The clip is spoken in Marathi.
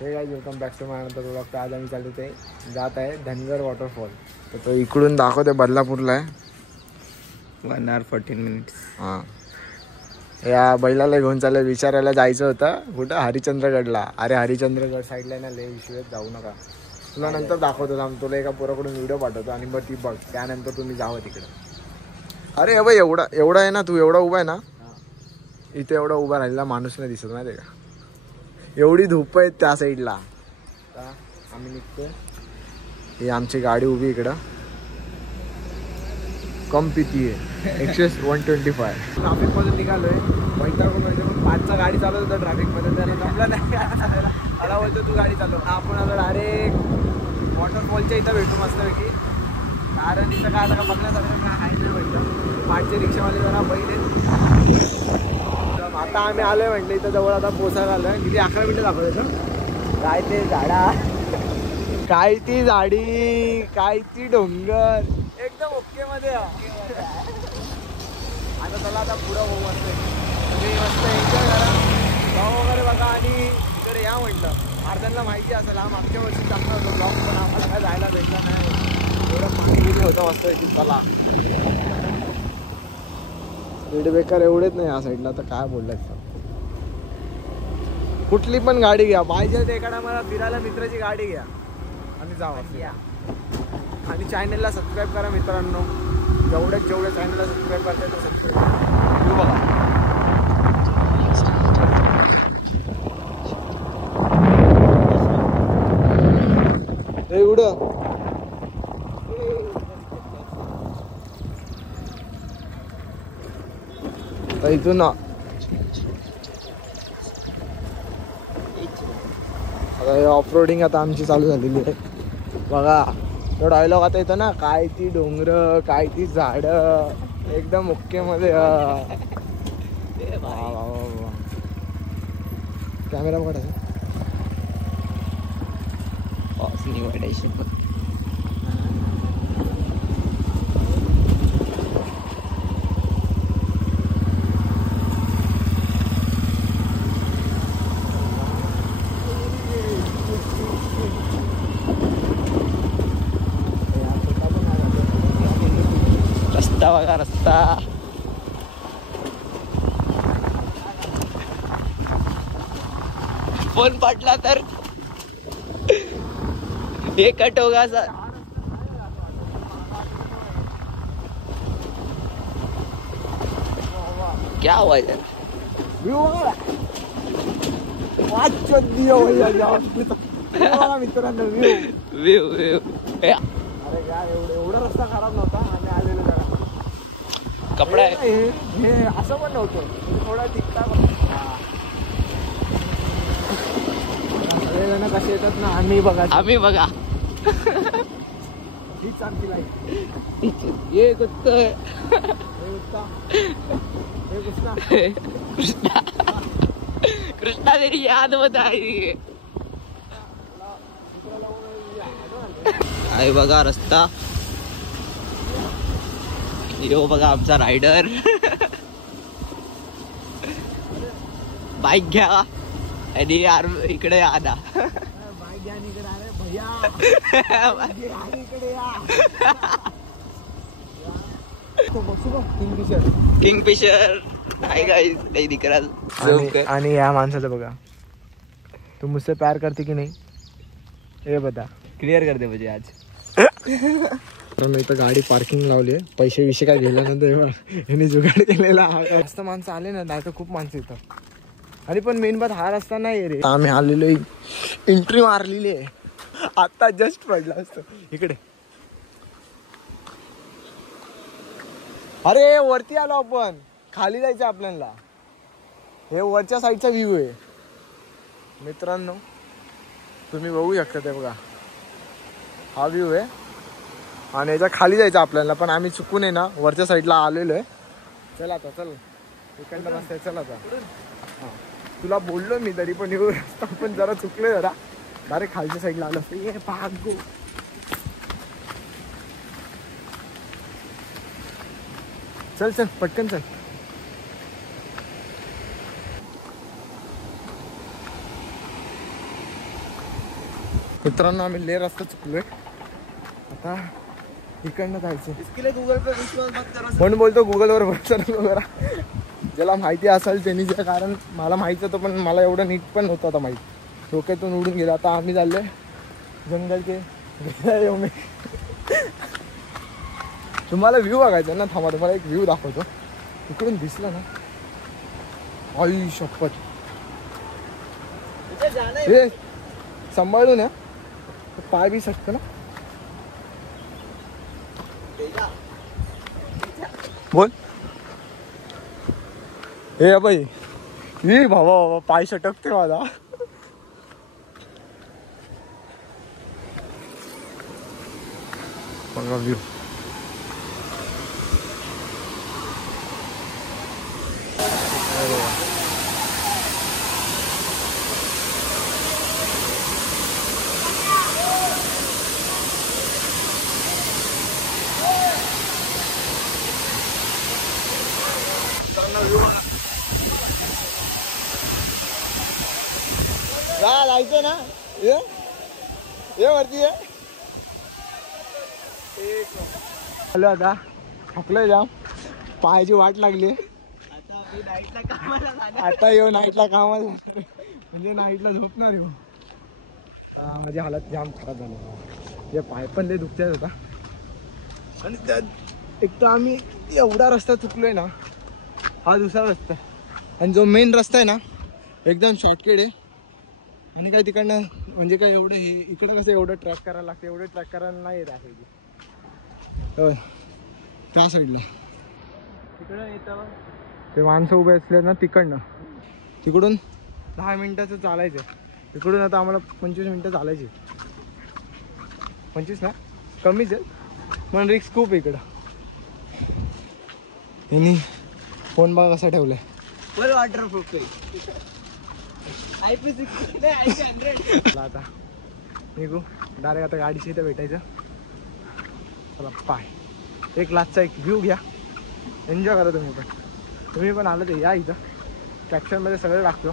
हे काय वेलकम बॅक टू माय नंतर ब्लॉग. आज आम्ही चालू ते जात आहे धनगर वॉटरफॉल. तर तो इकडून दाखवते बदलापूरला आहे. 1 hour 14 minutes. हां या बैलाला घेऊन चाललं. विचारायला जायचं होतं कुठं हरिश्चंद्रगडला. अरे हरिश्चंद्रगड साईडला ना लय इश्यू आहेत, जाऊ नका. तुला नंतर दाखवतो थांब. तुला एका पोराकडून व्हिडिओ पाठवतो आणि मग ती बघ. त्यानंतर तुम्ही जावं तिकडे. अरे अबे एवढा एवढा आहे ना, तू एवढा उभा आहे ना, इथे एवढा उभा राहिलेला माणूस नाही दिसत माहिती का. एवढी धूप आहे त्या साईडला. आम्ही निघतोय. ही आमची गाडी उभी इकडं कम पिती आहे. एक्सेस 125. ट्रॅफिकमधून निघालोय. वैतागून म्हणजे मग 5चा गाडी चालवत होता ट्रॅफिकमध्ये. त्याला जमलं नाही. मला बोलतो तू गाडी चालव. आपण आता डायरेक्ट वॉटरफॉलच्या इथं भेटू मस्तपैकी. कारण इथं काय आता बघण्यासारखं काय आहे नाही भेटलं. 5चे रिक्षावाले जरा पहिले. आता आम्ही आलोय म्हटलं इथं जवळ. आता पोचायला आलोय. किती 11 मिनिटं दाखवतो. काय ते झाडा, काय ती झाडी, काय ती डोंगर, एकदम ओके मध्ये. आता चला आता पुढं होऊ मस्त. म्हणजे मस्त एन्जॉय करा. गाव वगैरे बघा आणि इकडे या म्हटलं. अर्ध्यांना माहिती असेल हा मागच्या वर्षी टाकला होतो ब्लॉग, पण आम्हाला काय जायला भेटला नाही. एवढं पाणी होतं मस्त की चला. स्पीड ब्रेकर एवढेच नाही या साईडला. तर काय बोललायचं. कुठली पण गाडी घ्या पाहिजे ते. एखादा मला फिरायला मित्राची गाडी घ्या आणि जावा. आणि चॅनलला सबस्क्राईब करा मित्रांनो. जेवढ्या चॅनलला सबस्क्राईब करताय तर सबस्क्राईब तू बघा. एवढं इथून ना आता ऑफ रोडिंग आता आमची चालू झालेली आहे बघा. तो डायलॉग आता येतो ना, काय ती डोंगर, काय ती झाड, एकदम ओके मध्ये. कॅमेरा काढायचा. रस्ता बघा रस्ता. फोन पडला तर हे कट होगा सर. क्या हुआ यार. मित्रांनो व्यू व्यू. अरे काय एवढा रस्ता खराब नव्हता. आम्ही आलेलो जरा कपडा हे असं पण नव्हतं. थोडा ठीकठाक. सगळेजण कसे येतात ना, आम्ही बघा हीच आमची लाईफ. ये कुत्ता कृष्णा कृष्णा मेरी याद बताई. आहे बघा रस्ता. यो बघा आमचा रायडर. बाईक घ्या आणि यार इकडे या ना. बाईक घ्या इकडे. अरे भैया इकडे या. किंगफिशर. हाय गाइस, नहीं दिख रहा. आणि या माणसाचं बघा. तू मुझसे प्यार करते की नाही हे बता. क्लियर कर दे मुझे आज. तर मी इथं गाडी पार्किंग लावली आहे. पैसे विषय काय गेल्यानंतर यांनी जुगाड केलेला. जास्त माणसं आले ना, नाही तर खूप माणसं येतं. आणि पण मेन बात हा रस्ता नाही रे. आम्ही आलेलो एंट्री मारलेली आहे. आता जस्ट पडला असतो इकडे. अरे वरती आलो आपण. खाली जायचं आपल्याला. हे वरच्या साईडचा व्ह्यू आहे मित्रांनो. तुम्ही बघू शकता ते बघा. हा व्ह्यू आहे आणि याच्या खाली जायचं आपल्याला. पण आम्ही चुकून आहे ना वरच्या साईडला आलेलो आहे. चल आता चल इकडनं रस्ता. चल आता. हां तुला बोललो मी तरी पण येऊ रस्ता पण जरा चुकले. जरा डायरेक्ट खालच्या साईडला आलो असतं. ये भागो. चल चल पटकन चल. मित्रांनो आम्ही ले रस्ता चुकलोय, आता इकडनं जायचं. गूगल पे विश्वास मत करो. म्हणून बोलतो गुगलवर भरोसा नको करा. ज्याला माहिती असेल त्यांनी जे, कारण मला माहिती होतं पण मला एवढं नीट पण नव्हतं आता माहिती, डोक्यातून उडून गेलं. आता आम्ही चाललोय जंगल के मी तुम्हाला व्ह्यू बघायचा ना, थांबा तुम्हाला एक व्ह्यू दाखवतो. इकडून दिसला ना, आई शपथ. हे सांभाळून या, पाय बी शकतो ना. बोल. हे बाई, ही बाबा बाबा पाय सटकते माझा. बघा व्ह्यू. जायचं ना, ये वरती आहे. हॅलो, आता थकलोय जाम, पायाची वाट लागली. आता येऊ नाईटला कामाला, म्हणजे नाईटला झोपणार येऊ. म्हणजे हालत जाम खराब झालं, जे पाय पण लय दुखत्याच होता. आणि त्यात एक तर आम्ही एवढा रस्ता चुकलोय ना, हा दुसरा रस्ता आहे. आणि जो मेन रस्ता आहे ना एकदम शॉर्टकट आहे. आणि काय तिकडनं म्हणजे काय एवढं हे इकडं कसं एवढं ट्रॅक करायला लागतं, एवढं ट्रॅक करायला नाही येत आहे. होय, त्या साईडला तिकडं येतं ते माणसं उभे असले ना, तिकडून 10 मिनिटाचं चालायचं. तिकडून आता आम्हाला 25 मिनिटं चालायची. 25 ना, कमीच आहे पण रिक्स खूप इकडं. यांनी फोन बघा कसा ठेवलाय. फुल वॉटरप्रूफ IP100. आता निघू डायरेक्ट, आता गाडीच्या इथं भेटायचं. चला पाय, एक लास्टचा एक व्ह्यू घ्या, एन्जॉय करा. तुम्ही पण आलं तर या इथं, कॅप्शनमध्ये सगळं टाकतो.